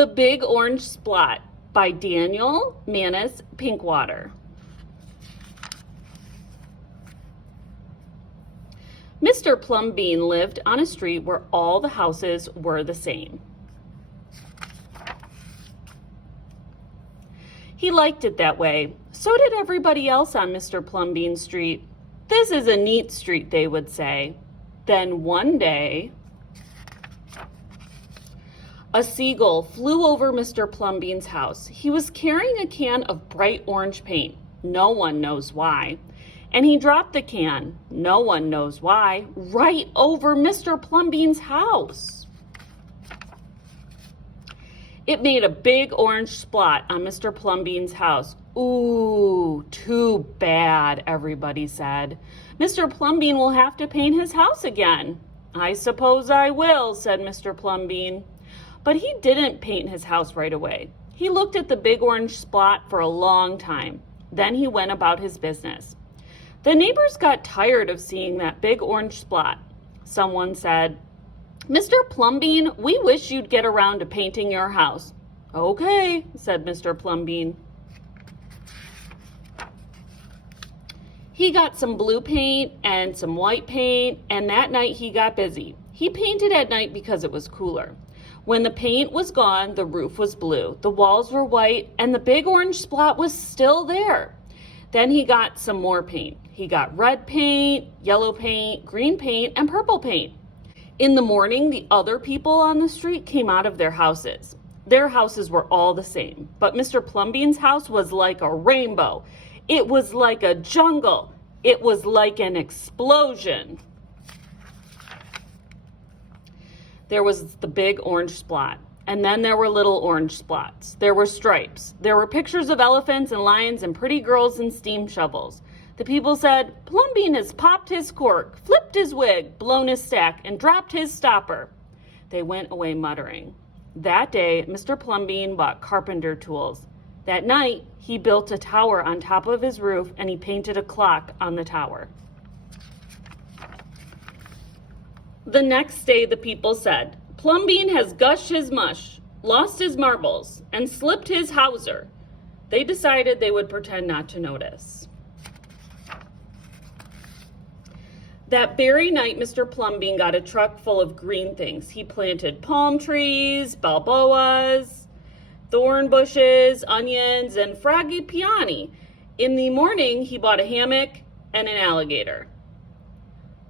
The Big Orange Splot by Daniel Manus Pinkwater. Mr. Plumbean lived on a street where all the houses were the same. He liked it that way. So did everybody else on Mr. Plumbean's street. This is a neat street, they would say. Then one day, a seagull flew over Mr. Plumbean's house. He was carrying a can of bright orange paint. No one knows why. And he dropped the can, no one knows why, right over Mr. Plumbean's house. It made a big orange splot on Mr. Plumbean's house. Ooh, too bad, everybody said. Mr. Plumbean will have to paint his house again. I suppose I will, said Mr. Plumbean. But he didn't paint his house right away. He looked at the big orange splot for a long time. Then he went about his business. The neighbors got tired of seeing that big orange splot. Someone said, Mr. Plumbean, we wish you'd get around to painting your house. Okay, said Mr. Plumbean. He got some blue paint and some white paint, and that night he got busy. He painted at night because it was cooler. When the paint was gone, the roof was blue, the walls were white, and the big orange splot was still there. Then he got some more paint. He got red paint, yellow paint, green paint, and purple paint. In the morning, the other people on the street came out of their houses. Their houses were all the same, but Mr. Plumbean's house was like a rainbow. It was like a jungle. It was like an explosion. There was the big orange splot, and then there were little orange splots. There were stripes. There were pictures of elephants and lions and pretty girls and steam shovels. The people said, Plumbean has popped his cork, flipped his wig, blown his stack, and dropped his stopper. They went away muttering. That day, Mr. Plumbean bought carpenter tools. That night, he built a tower on top of his roof, and he painted a clock on the tower. The next day, the people said, Plumbean has gushed his mush, lost his marbles, and slipped his hawser. They decided they would pretend not to notice. That very night, Mr. Plumbean got a truck full of green things. He planted palm trees, balboas, thorn bushes, onions, and frangipani. In the morning, he bought a hammock and an alligator.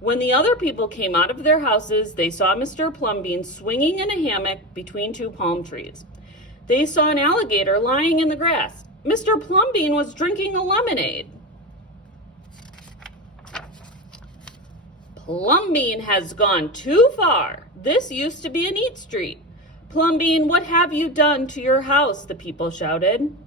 When the other people came out of their houses, they saw Mr. Plumbean swinging in a hammock between two palm trees. They saw an alligator lying in the grass. Mr. Plumbean was drinking a lemonade. Plumbean has gone too far. This used to be a neat street. Plumbean, what have you done to your house? The people shouted.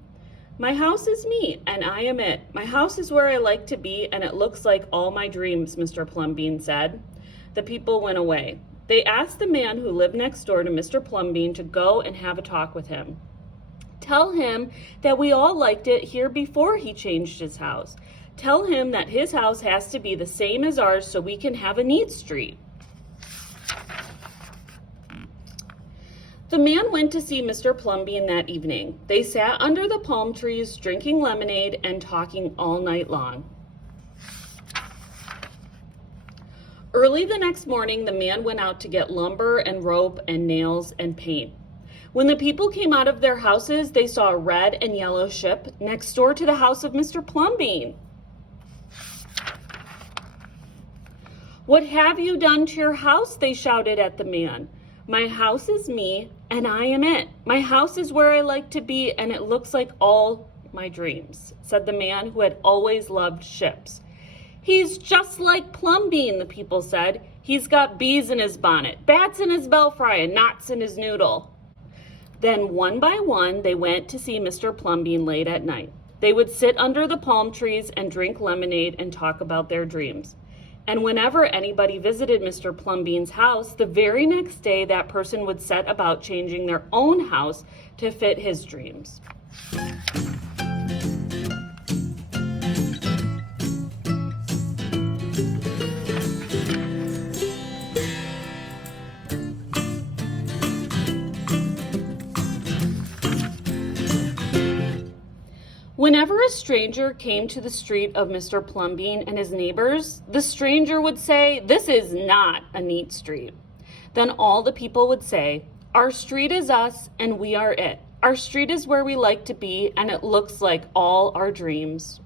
My house is me, and I am it. My house is where I like to be, and it looks like all my dreams, Mr. Plumbean said. The people went away. They asked the man who lived next door to Mr. Plumbean to go and have a talk with him. Tell him that we all liked it here before he changed his house. Tell him that his house has to be the same as ours so we can have a neat street. The man went to see Mr. Plumbean that evening. They sat under the palm trees, drinking lemonade and talking all night long. Early the next morning, the man went out to get lumber and rope and nails and paint. When the people came out of their houses, they saw a red and yellow ship next door to the house of Mr. Plumbean. What have you done to your house? They shouted at the man. My house is me, and I am it. My house is where I like to be, and it looks like all my dreams, said the man who had always loved ships. He's just like Plumbean, the people said. He's got bees in his bonnet, bats in his belfry, and knots in his noodle. Then one by one, they went to see Mr. Plumbean late at night. They would sit under the palm trees and drink lemonade and talk about their dreams. And whenever anybody visited Mr. Plumbean's house, the very next day that person would set about changing their own house to fit his dreams. Whenever a stranger came to the street of Mr. Plumbean and his neighbors, the stranger would say, "This is not a neat street." Then all the people would say, "Our street is us and we are it. Our street is where we like to be and it looks like all our dreams."